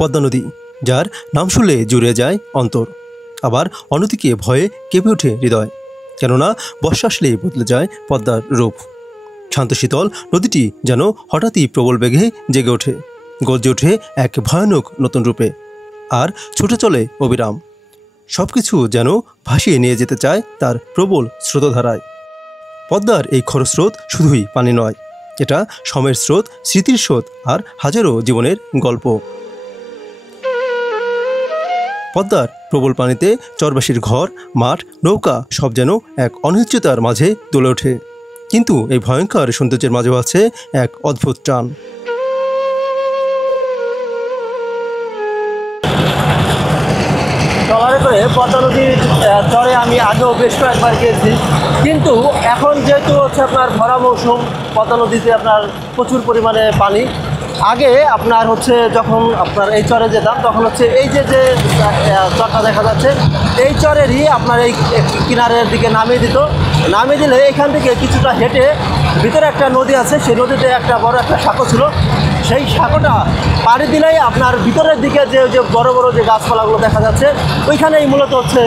পদ্মা নদী, যার নাম শুনলে জুড়ে যায় অন্তর, আবার অন্যদিকে ভয়ে কেঁপে ওঠে হৃদয়। কেননা বর্ষা আসলেই বদলে যায় পদ্মার রূপ। শান্ত শীতল নদীটি যেন হঠাৎই প্রবল বেগে জেগে ওঠে, গর্জে ওঠে এক ভয়ানক নতুন রূপে, আর ছুটে চলে অবিরাম। সব কিছু যেন ভাসিয়ে নিয়ে যেতে চায় তার প্রবল স্রোতধারায়। পদ্মার এই খরস্রোত শুধুই পানি নয়, এটা সময়ের স্রোত, স্মৃতির স্রোত, আর হাজারো জীবনের গল্প। পদ্মার প্রবল পানিতে চরবাসীর ঘর, মাঠ, নৌকা সব যেন এক অনিশ্চয়তার মাঝে দুলে ওঠে। কিন্তু এই ভয়ঙ্কর সৌন্দর্যের মাঝেও আছে এক অদ্ভুত টান। ট্রলারে করে পদ্মা নদীর চরে আমি আগেও বেশ কয়েকবার গিয়েছি, কিন্তু এখন যেহেতু হচ্ছে আপনার ভরা মৌসুম, পদ্মা নদীতে আপনার প্রচুর পরিমাণে পানি। আগে আপনার হচ্ছে যখন আপনার এই চরে যেতাম, তখন হচ্ছে এই যে চরটা দেখা যাচ্ছে, এই চরেরই আপনার এই কিনারের দিকে নামিয়ে দিত। নামিয়ে দিলে এখান থেকে কিছুটা হেঁটে ভিতরে একটা নদী আছে, সেই নদীতে একটা বড় একটা সাঁকো ছিল। সেই সাঁকোটা পাড়ি দিলেই আপনার ভিতরের দিকে যে বড় বড় যে গাছপালাগুলো দেখা যাচ্ছে, ওইখানেই মূলত হচ্ছে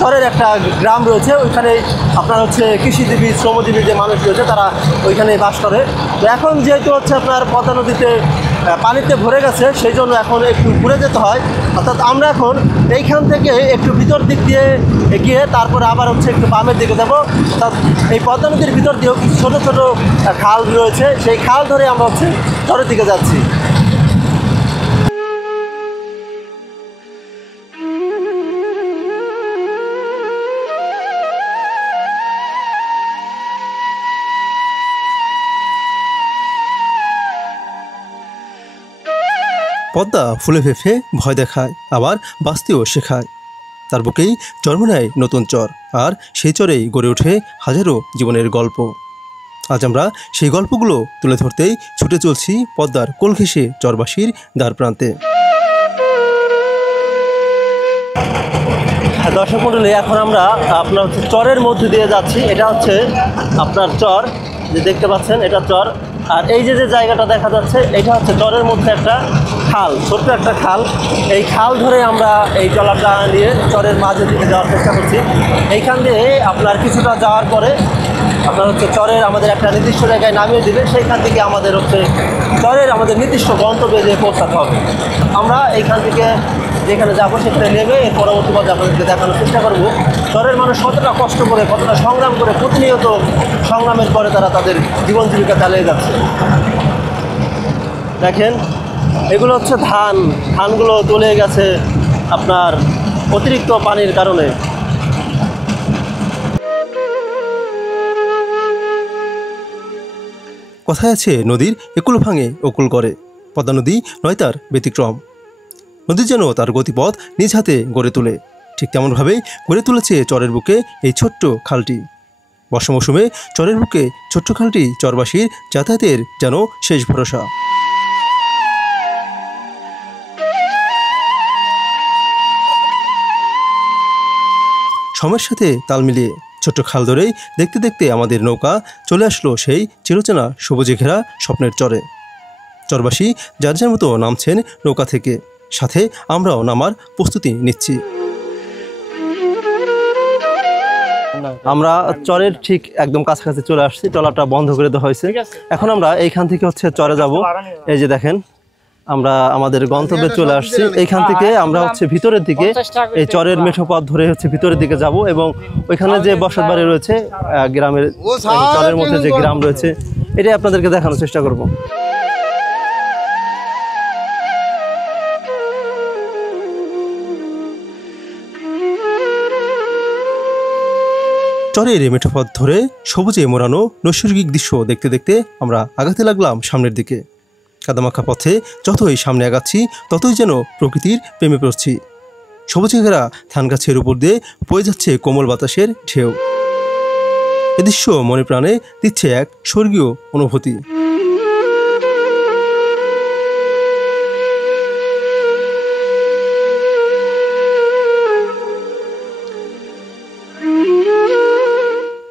চরের একটা গ্রাম রয়েছে। ওইখানে আপনার হচ্ছে কৃষিজীবী, শ্রমজীবী যে মানুষ রয়েছে, তারা ওইখানেই বাস করে। তো এখন যেহেতু হচ্ছে আপনার পদ্মা নদীতে পানিতে ভরে গেছে, সেই জন্য এখন একটু ঘুরে যেতে হয়। অর্থাৎ আমরা এখন এইখান থেকে একটু ভিতর দিক দিয়ে গিয়ে তারপরে আবার হচ্ছে একটু বামের দিকে যাবো। অর্থাৎ এই পদ্মা নদীর ভিতর দিয়েও কিছু ছোটো ছোটো খাল রয়েছে, সেই খাল ধরে আমরা হচ্ছে চরের দিকে যাচ্ছি। পদ্মা ফুলে ফেঁপে ভয় দেখায়, আবার বাঁচতেও শেখায়। তার বুকেই জন্ম নেয় নতুন চর, আর সেই চরেই গড়ে ওঠে হাজারো জীবনের গল্প। আজ আমরা সেই গল্পগুলো তুলে ধরতেই ছুটে চলছি পদ্মার কোল ঘেঁষে চরবাসীর দ্বার প্রান্তে। দর্শক মণ্ডলী, এখন আমরা আপনার হচ্ছে চরের মধ্যে দিয়ে যাচ্ছি। এটা হচ্ছে আপনার চর, যে দেখতে পাচ্ছেন এটা চর। আর এই যে জায়গাটা দেখা যাচ্ছে, এটা হচ্ছে চরের মধ্যে একটা খাল, ছোট্ট একটা খাল। এই খাল ধরে আমরা এই ট্রলারটা নিয়ে চরের মাঝে দিকে যাওয়ার চেষ্টা করছি। এইখান দিয়ে আপনার কিছুটা যাওয়ার পরে আপনার হচ্ছে চরের আমাদের একটা নির্দিষ্ট জায়গায় নামিয়ে দিবে। সেইখান থেকে আমাদের হচ্ছে চরের আমাদের নির্দিষ্ট গন্তব্যে যেয়ে পৌঁছাতে হবে। আমরা এইখান থেকে যেখানে যাবো সেখানে নেমে এর পরবর্তী পথে আপনাদেরকে দেখানোর চেষ্টা করব চরের মানুষ কতটা কষ্ট করে, কতটা সংগ্রাম করে, প্রতিনিয়ত সংগ্রামের পরে তারা তাদের জীবন জীবিকা চালিয়ে যাচ্ছে। দেখেন, এগুলো হচ্ছে ধানগুলো তুলে গেছে আপনার অতিরিক্ত পানির কারণে। কথায় আছে, নদীর একুল ভাঙে অকুল করে। পদ্মা নদী নয় তার ব্যতিক্রম। নদী যেন তার গতিপথ নিজ হাতে গড়ে তোলে, ঠিক তেমনভাবেই গড়ে তুলেছে চরের বুকে এই ছোট্ট খালটি। বর্ষা মৌসুমে চরের বুকে ছোট্ট খালটি চরবাসীর যাতায়াতের যেন শেষ ভরসা। সময়ের সাথে তাল মিলিয়ে ছোট্ট খাল ধরেই দেখতে দেখতে আমাদের নৌকা চলে আসলো সেই চিরচেনা সবুজে ঘেরা স্বপ্নের চরে। চরবাসী যার যার মতো নামছেন নৌকা থেকে, সাথে আমরাও নামার প্রস্তুতি নিচ্ছি। আমরা চরের ঠিক একদম কাছাকাছি চলে আসছি, ট্রলারটা বন্ধ করে দেওয়া হয়েছে। এখন আমরা এইখান থেকে হচ্ছে চরে যাব। এই যে দেখেন, আমরা আমাদের গন্তব্যে চলে আসছি। এইখান থেকে আমরা হচ্ছে ভিতরের দিকে এই চরের মেঠো পথ ধরে হচ্ছে ভিতরের দিকে যাব, এবং ওইখানে যে বসত বাড়ি রয়েছে গ্রামের, চরের মধ্যে যে গ্রাম রয়েছে, এটাই আপনাদেরকে দেখানোর চেষ্টা করব। চরের মেঠো পথ ধরে সবুজে মোড়ানো নৈসর্গিক দৃশ্য দেখতে দেখতে আমরা আগাতে লাগলাম সামনের দিকে। কাদামাখা পথে যতই সামনে আগাচ্ছি, ততই যেন প্রকৃতির প্রেমে পড়ছি। সবুজে ঘেরা ধান গাছের উপর দিয়ে বয়ে যাচ্ছে কোমল বাতাসের ঢেউ। এ দৃশ্য মনে প্রাণে দিচ্ছে এক স্বর্গীয় অনুভূতি।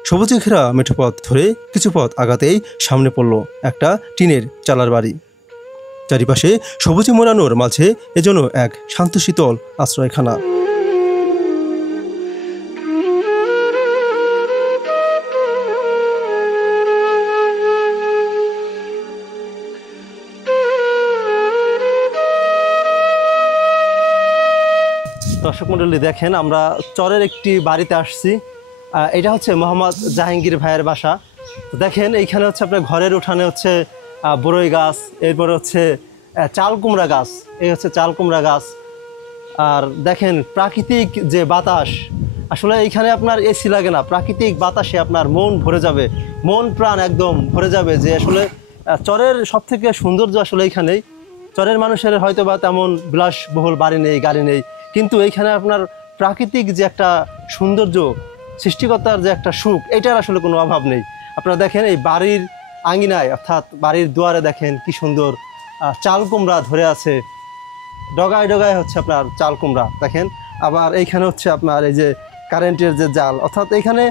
সবুজে ঘেরা মেঠো পথ ধরে কিছু পথ আগাতেই সামনে পড়ল একটা টিনের চালার বাড়ি। চারিপাশে সবুজে মোড়ানোর মাঝে এজন্য এক শান্তশীতল আশ্রয়খানা। দর্শক মণ্ডলী, দেখেন আমরা চরের একটি বাড়িতে আসছি। এটা হচ্ছে মোহাম্মদ জাহাঙ্গীর ভাইয়ের বাসা। তো দেখেন এইখানে হচ্ছে আপনার ঘরের উঠানে হচ্ছে বড়ই গাছ, এরপরে হচ্ছে চাল কুমড়া গাছ, এই হচ্ছে চাল কুমড়া গাছ। আর দেখেন প্রাকৃতিক যে বাতাস, আসলে এইখানে আপনার এসি লাগে না, প্রাকৃতিক বাতাসে আপনার মন ভরে যাবে, মন প্রাণ একদম ভরে যাবে। যে আসলে চরের সবথেকে সৌন্দর্য আসলে এইখানেই। চরের মানুষের হয়তো বা তেমন বিলাসবহুল বাড়ি নেই, গাড়ি নেই, কিন্তু এইখানে আপনার প্রাকৃতিক যে একটা সৌন্দর্য, সৃষ্টিকর্তার যে একটা সুখ, এটার আসলে কোনো অভাব নেই। আপনারা দেখেন এই বাড়ির আঙিনায় অর্থাৎ বাড়ির দুয়ারে দেখেন কি সুন্দর চাল কুমড়া ধরে আছে, ডগায় ডগায় হচ্ছে আপনার চাল কুমড়া দেখেন। আবার এইখানে হচ্ছে আপনার এই যে কারেন্টের যে জাল, অর্থাৎ এইখানে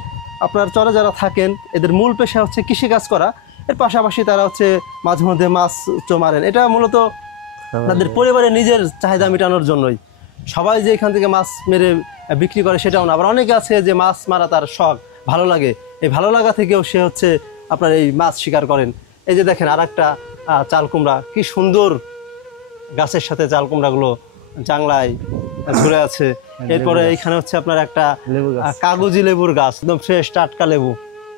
আপনার চরে যারা থাকেন এদের মূল পেশা হচ্ছে কৃষিকাজ করা, এর পাশাপাশি তারা হচ্ছে মাঝে মধ্যে মাছ মারেন। এটা মূলত তাদের পরিবারের নিজের চাহিদা মেটানোর জন্যই। সবাই যে এখান থেকে মাছ মেরে বিক্রি করে সেটাও না, আবার অনেকে আছে যে মাছ মারা তার শখ, ভালো লাগে, এই ভালো লাগা থেকেও সে হচ্ছে আপনার এই মাছ শিকার করেন। এই যে দেখেন আর একটা চাল কুমড়া, কি সুন্দর গাছের সাথে চাল কুমড়াগুলো জাংলায় ঝুলে আছে। এরপরে এইখানে হচ্ছে আপনার একটা কাগজি লেবুর গাছ, একদম ফ্রেশ টাটকা লেবু।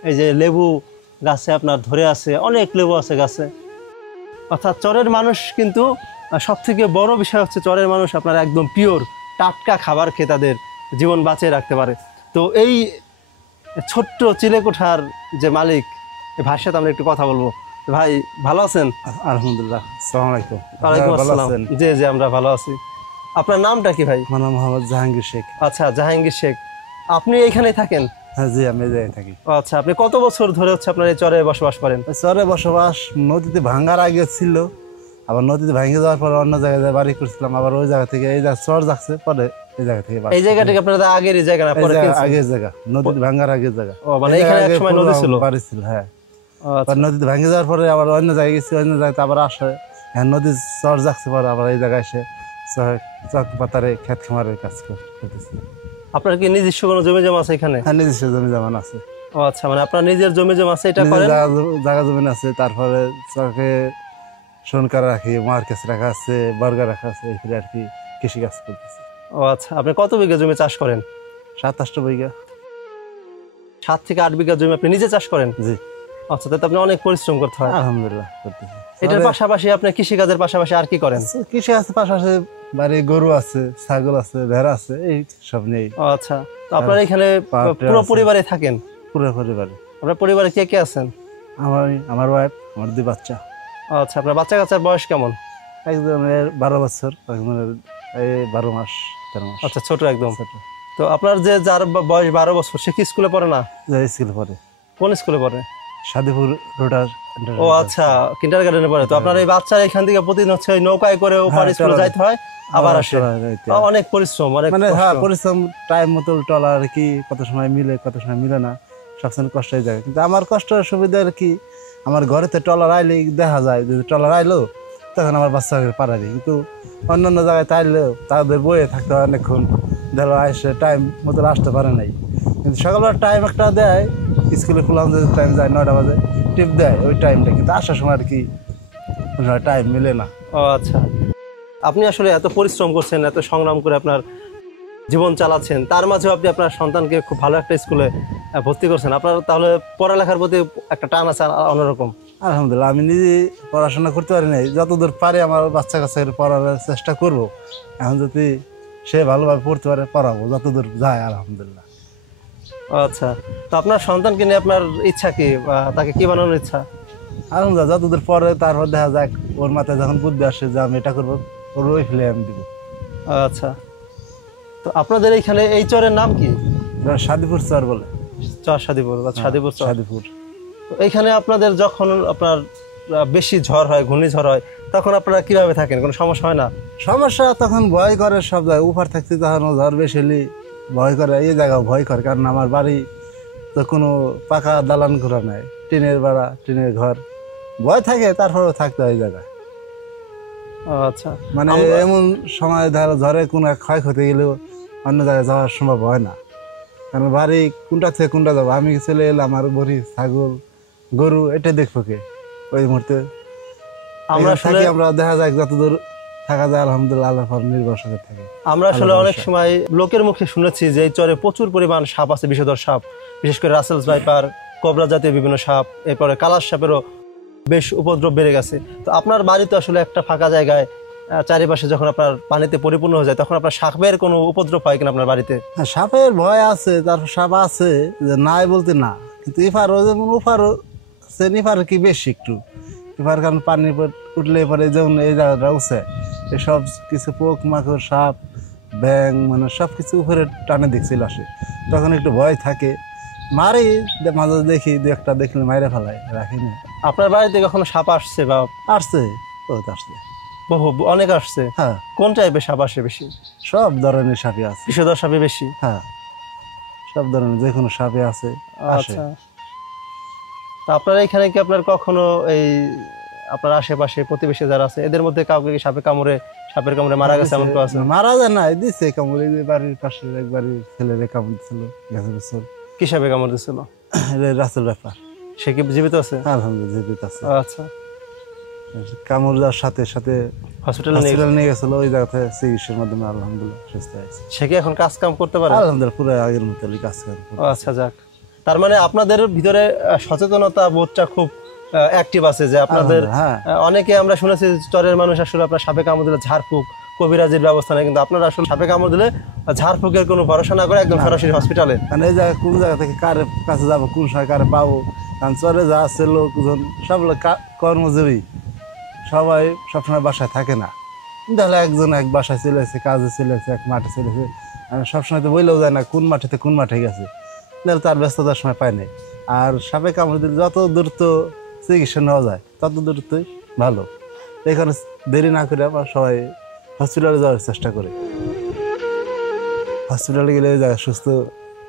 এই যে লেবু গাছে আপনার ধরে আছে, অনেক লেবু আছে গাছে। অর্থাৎ চরের মানুষ কিন্তু সব থেকে বড় বিষয় হচ্ছে চরের মানুষ আপনার একদম পিওর টাটকা খাবার খেয়ে তাদের জীবন বাঁচিয়ে রাখতে পারে। তো এই ছোট্ট চিলেকোঠার যে মালিক, এই ভাইয়ের সাথে আমরা একটু কথা বলবো। ভাই ভালো আছেন? আলহামদুলিল্লাহ। আসসালামু আলাইকুম। ওয়ালাইকুম আসসালাম। জি জি, আমরা ভালো আছি। আপনার নামটা কি ভাই? আমার নাম মোহাম্মদ জাহাঙ্গীর শেখ। আচ্ছা, জাহাঙ্গীর শেখ। আপনি এইখানেই থাকেন? হ্যাঁ জি, আমি এই জায়গায় থাকি। আচ্ছা, আপনি কত বছর ধরে হচ্ছে আপনার এই চরে বসবাস করেন? চরে বসবাস নদীতে ভাঙ্গার আগে ছিল, আবার নদীতে ভেঙে যাওয়ার পরে অন্য জায়গায় বাড়ি করছিলাম, আবার ওই জায়গা থেকে এই জায়গা চর যাচ্ছে, পরে এই জায়গা থেকে এই জায়গাটাকে আপনাদের আগের এই জায়গা না পরে আগের জায়গা, নদীতে ভাঙ্গার আগের জায়গা। ও মানে এখানে এক সময় নদী ছিল? বাড়ি ছিল, হ্যাঁ। নদীতে ভেঙে যাওয়ার পরে আবার অন্য জায়গায় গেছি, অন্য জায়গাতে আবার আসে, হ্যাঁ নদীর চর যাচ্ছে, পরে আবার এই জায়গায় এসে চক পাতারে খেত খামারের কাজ করতেছি। আপনার কি নিজস্ব কোনো জমি জমা আছে এখানে? হ্যাঁ, নিজস্ব জমি জমা আছে। ও আচ্ছা, মানে আপনার নিজের জমি জমা আছে, এটা করেন? জায়গা জমি আছে, তারপরে চকে সনকার রাখি, মার্কেট রাখা আছে, বার্গার রাখা আছে, এই আর কি কৃষি কাজ করতেছি। ও আচ্ছা, আপনি কত বিঘা জমি চাষ করেন? 27 বিঘা। 7 থেকে 8 বিঘা জমি আপনি নিজে চাষ করেন? জি। আচ্ছা, তাতে আপনি অনেক পরিশ্রম করতে হয়। আলহামদুলিল্লাহ করতেছি। এটার পাশাপাশি আপনি কৃষিকাজের পাশাপাশি আর কি করেন? কৃষি আছে, পাশাপাশি বাড়ি গরু আছে, ছাগল আছে, ভেড়া আছে, এই সব নেই। ও আচ্ছা, তো আপনার এখানে পুরো পরিবারে থাকেন? পুরো পরিবারে। আপনার পরিবারে কে কে আছেন? আমার ওয়াইফ, আমার 2 বাচ্চা। আচ্ছা, আপনার বাচ্চা কাচ্চার বয়স কেমন? একজনের 12 বছর, একজনের 12 মাস 13 মাস। আচ্ছা, ছোট একদম। তো আপনার যে যার বয়স 12 বছর, সে কি স্কুলে পড়ে না? স্কুলে পড়ে। কোন স্কুলে পড়ে? সাদিপুর রোডার। ও আচ্ছা, কিন্ডারগার্টেনে পড়ে। তো আপনার এই বাচ্চার এখান থেকে প্রতিদিন হচ্ছে ওই নৌকায় করে ওপার স্কুলে যাইতে হয়, আবার আসে, অনেক পরিশ্রম, অনেক মানে হ্যাঁ পরিশ্রম, টাইম মতো টলা আর কি, কত সময় মিলে কত সময় মিলে না, সবসময় কষ্ট হয়ে যায়। কিন্তু আমার কষ্টের সুবিধা আর কি, আমার ঘরেতে টলার আইলে দেখা যায়, যদি টলার আইলো তখন আমার বাচ্চাকে পারারি, কিন্তু অন্যান্য জায়গায় তাইলেও তাদের বইয়ে থাকতে হয় অনেকক্ষণ, ধরো আসে টাইম মতো আসতে পারে নাই। কিন্তু সকালবেলা টাইম একটা দেয়, স্কুলে খোলাম যে টাইম যায় 9টা বাজে, টিপ দেয় ওই টাইমটা, কিন্তু আসার সময় আর কি টাইম মিলে না। ও আচ্ছা, আপনি আসলে এত পরিশ্রম করছেন, এত সংগ্রাম করে আপনার জীবন চালাচ্ছেন, তার মাঝেও আপনি আপনার সন্তানকে খুব ভালো একটা স্কুলে ভর্তি করছেন। আপনার তাহলে পড়ালেখার প্রতি একটা টান আছে অন্যরকম? আলহামদুলিল্লাহ, আমি নিজে পড়াশোনা করতে পারি নাই, যতদূর পারে আমার বাচ্চা কাচ্চাকে পড়ার চেষ্টা করব। এখন যদি সে ভালোভাবে পড়তে পারে পড়াবো, যতদূর যায় আলহামদুলিল্লাহ। আচ্ছা, তো আপনার সন্তানকে নিয়ে আপনার ইচ্ছা কি, তাকে কি বানানোর ইচ্ছা? আলহামদুলিল্লাহ, যতদূর পরে তারপর দেখা যাক, ওর মাথায় যখন বুদ্ধি আসে যে আমি এটা করবো, ওর ওই ফেলে আমি দিব। আচ্ছা, তো আপনাদের এইখানে এই চরের নাম কি? সাদিপুর চর বলে। চর সাদিপুর বা সাদিপুর চর। সাদিপুর। তো এইখানে আপনাদের যখন আপনার বেশি ঝড় হয়, ঘূর্ণিঝড় হয়, তখন আপনারা কিভাবে থাকেন? কোনো সমস্যা হয় না? সমস্যা তখন ভয় করে, সব জায়গায় উপর থাকতে তখন ঝড় বেশি হলে ভয় করে, এই জায়গায় ভয় করে, কারণ আমার বাড়ি তো কোনো পাকা দালান ঘোরা নাই, টিনের বাড়া, টিনের ঘর, ভয় থাকে, তারপরেও থাকতে হয় জায়গায়। আচ্ছা, মানে এমন সময় ধরো ঝড়ে কোনো ক্ষয়ক্ষতি গেলেও অন্য জায়গায় যাওয়ার সম্ভব হয় না, কারণ বাড়ি কোনটা থেকে কোনটা যাবো, আমি চলে এলাম আর গরু ছাগল গরু এটা দেখবো কে ওই মুহূর্তে। আমরা থাকি আমরা দেখা যায় যতদূর থাকা যায় আলহামদুলিল্লাহ আল্লাহর উপর নির্ভরশীল থাকি। আমরা আসলে অনেক সময় লোকের মুখে শুনেছি যে এই চরে প্রচুর পরিমাণ সাপ আছে, বিষধর সাপ, বিশেষ করে রাসেলস ভাইপার, কোবরা জাতীয় বিভিন্ন সাপ, এরপরে কালার সাপেরও বেশ উপদ্রব বেড়ে গেছে। তো আপনার বাড়িতে আসলে একটা ফাঁকা জায়গায় চারিপাশে যখন আপনার পানিতে পরিপূর্ণ হয়ে যায় তখন আপনার সাপের কোনো উপদ্রব হয় কিনা আপনার বাড়িতে? হ্যাঁ, সাপের ভয় আছে, তারপর সাপ আছে যে নাই বলতে না, কিন্তু ইফারও যেমন উফারও ইফার কি বেশি একটু ইফার, কারণ পানি উঠলে পরে যেমন এই জায়গাটা উঠছে সব কিছু পোক মাকড় সাপ ব্যাং মানে সব কিছু উপরে টানে দেখছিল আসে, তখন একটু ভয় থাকে। মারি মাঝে দেখি দু একটা দেখলে মাইরে ফেলায়, রাখি না। আপনার বাড়িতে কখনো সাপ আসছে বা? আসছে, বহুত আসছে, বহু অনেক আসছে। হ্যাঁ। কোন টাইপের সাপ আসে বেশি? সব ধরনের সাপই আছে, বিষধর সাপে বেশি? হ্যাঁ, সব ধরনের যে কোনো সাপই আছে, আসে। আচ্ছা, তা আপনার এখানে কি আপনার কখনো এই আপনার আশেপাশে প্রতিবেশী যারা আছে এদের মধ্যে কাউকে কি সাপের কামড়ে মারা গেছে এমন কেউ আছে? মারা যায় না, দিচ্ছে কামড়ে, বাড়ির পাশে একবারই ছেলেরে কামড় দিছিল গেছে বছর। কি সাপে কামড় দিছিল? রাসেল ব্যাপার। সে কি জীবিত আছে? আলহামদুলিল্লাহ জীবিত আছে। আচ্ছা, কামড় দেওয়ার সাথে সাথে হসপিটালে নিয়ে গেছিল, ওই জায়গাতে চিকিৎসার মাধ্যমে আলহামদুলিল্লাহ সুস্থ হয়েছে। সে কি এখন কাজ কাম করতে পারে? আলহামদুলিল্লাহ পুরো আগের মতো কাজ করে। আচ্ছা, যাক, তার মানে আপনাদের ভিতরে সচেতনতা বোধটা খুব অ্যাক্টিভ আছে যে আপনাদের। হ্যাঁ, অনেকে আমরা শুনেছি চরের মানুষ আসলে আপনার সাপে কামড় দিলে ঝাড়ফুঁক কবিরাজির ব্যবস্থা নেই, কিন্তু আপনারা আসলে সাপে কামড় দিলে ঝাড়ফুঁকের কোনো ভরসা না করে একদম সরাসরি হসপিটালে। কারণ এই জায়গায় কোন জায়গা থেকে কারে কাছে যাবো, কোন সময় কারে পাবো, কারণ চরে যা আছে লোকজন সব লোক কর্মজীবী, সবাই সবসময় বাসায় থাকে না। তাহলে একজন এক বাসায় চলেছে, কাজে চলেছে, এক মাঠে চলেছে, সবসময় তো বললেও যায় না কোন মাঠেতে কোন মাঠে গেছে, তাহলে তার ব্যস্ততার সময় পায় নাই। আর সাপে কামড় দিলে যত দ্রুত চিকিৎসা নেওয়া যায় তত দ্রুতই ভালো, এখানে দেরি না করে আমরা সবাই হসপিটালে যাওয়ার চেষ্টা করি। হসপিটালে গেলে ওই জায়গায় সুস্থ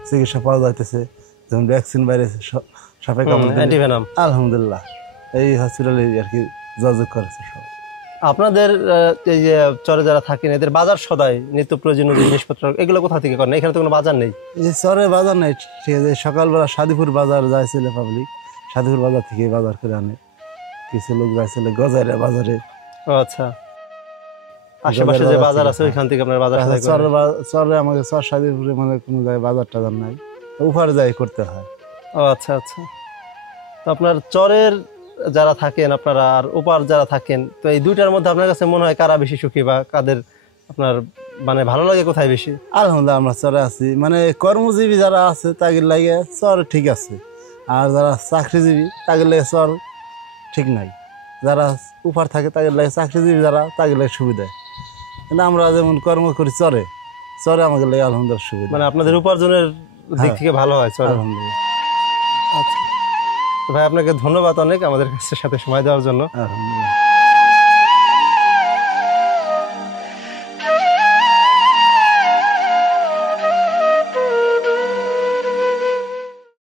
চিকিৎসা পাওয়া যাইতেছে, যেমন ভ্যাকসিন বাইরে সাপে কামড় অ্যান্টিভেনাম। আলহামদুলিল্লাহ এই হসপিটালে আর কি যোগাযোগ করেছে সব। আপনাদের এই যে চরে যারা থাকেন এদের বাজার সদাই নিত্য প্রয়োজনীয় জিনিসপত্র এগুলো কোথা থেকে করেন? এখানে তো কোনো বাজার নেই। এই চরে বাজার নেই, ঠিক আছে, সকালবেলা সাদিপুর বাজার যাইছিল পাবলিক, সাদিপুর বাজার থেকে বাজার করে আনে, কিছু লোক যাইছিল গজারে বাজারে। আচ্ছা, আশেপাশে যে বাজার আছে ওইখান থেকে আপনার বাজার সদাই করেন? চরে আমাকে চর সাদিপুরে মানে কোনো জায়গায় বাজার টাজার নাই, উপরে যাই করতে হয়। আচ্ছা আচ্ছা, তো আপনার চরের যারা থাকেন আপনারা আর ওপার যারা থাকেন, তো এই দুইটার মধ্যে আপনার কাছে মনে হয় কারা বেশি সুখী বা কাদের আপনার মানে ভালো লাগে কোথায় বেশি? আলহামদুলিল্লাহ আমরা চরে আছি, মানে কর্মজীবী যারা আছে তাদের লাগে চর ঠিক আছে, আর যারা চাকরিজীবী তাদের লাগে চর ঠিক নাই। যারা উপর থাকে তাদের লাগে চাকরিজীবী যারা তাদের লাগে সুবিধা, কিন্তু আমরা যেমন কর্ম করি চরে, চরে আমাদের লাগে আলহামদুলিল্লাহ সুবিধা, মানে আপনাদের উপার্জনের দিক থেকে ভালো হয় চরে। আলহামদুলিল্লাহ। আচ্ছা, ভাই আপনাকে ধন্যবাদ অনেক আমাদের কাছে সাথে সময় দেওয়ার জন্য। আলহামদুলিল্লাহ।